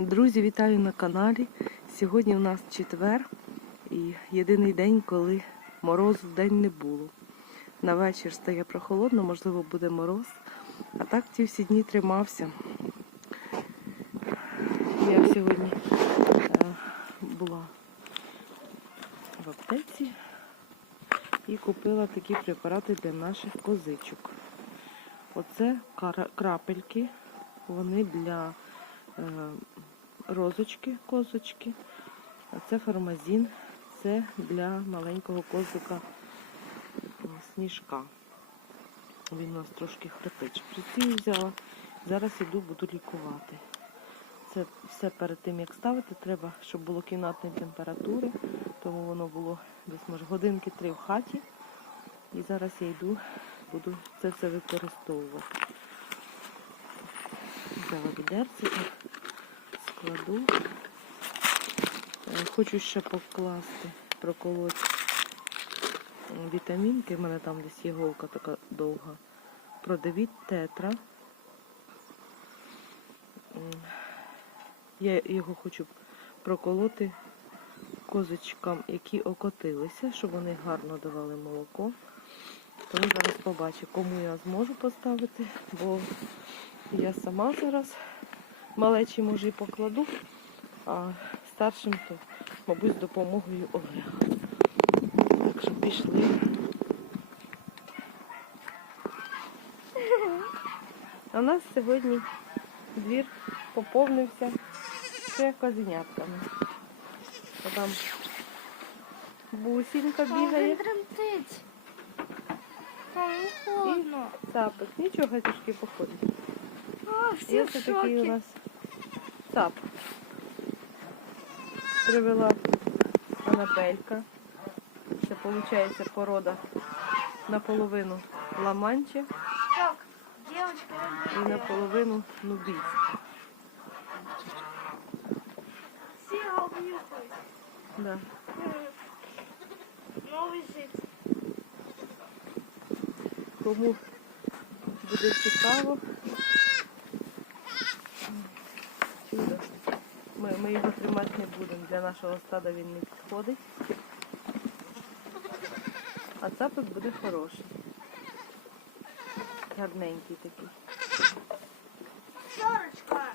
Друзі, вітаю на каналі. Сьогодні у нас четвер і єдиний день, коли морозу в день не було. На вечір стає прохолодно, можливо, буде мороз. А так ці всі дні тримався. Я сьогодні е, була в аптеці і купила такі препарати для наших козичок. Оце крапельки, вони для е, розочки, козочки. А це формазін, це для маленького козика сніжка. Він у нас трошки хрипить. Шприці взяла. Зараз іду, буду лікувати. Це все перед тим, як ставити, треба, щоб було кімнатної температури, тому воно було десь може годинки три в хаті. І зараз я йду, буду це все використовувати. Взяла відерце, так. Е, Хочу ще покласти, проколоти вітамінки. У мене там десь є голка така довга. Продавід тетра. Я його хочу проколоти козочкам, які окотилися, щоб вони гарно давали молоко. Тому зараз побачу, кому я зможу поставити, бо я сама зараз малечі може і покладу, а старшим то, мабуть, з допомогою Олега. Так що пішли. А у нас сьогодні двір поповнився ще козенятками. Там бусінька бігає. Тремтить. Мам. Цапик. Нічого гатюшки І в ось такий у нас цап. Привела Анабелька. Це виходить порода наполовину ламанче і наполовину нубійська. Да. Новий жит. Кому буде цікаво. ми його тримати не будемо. Для нашого стада він не підходить. А цапик буде хороший. Гарненький такий. Шорочка.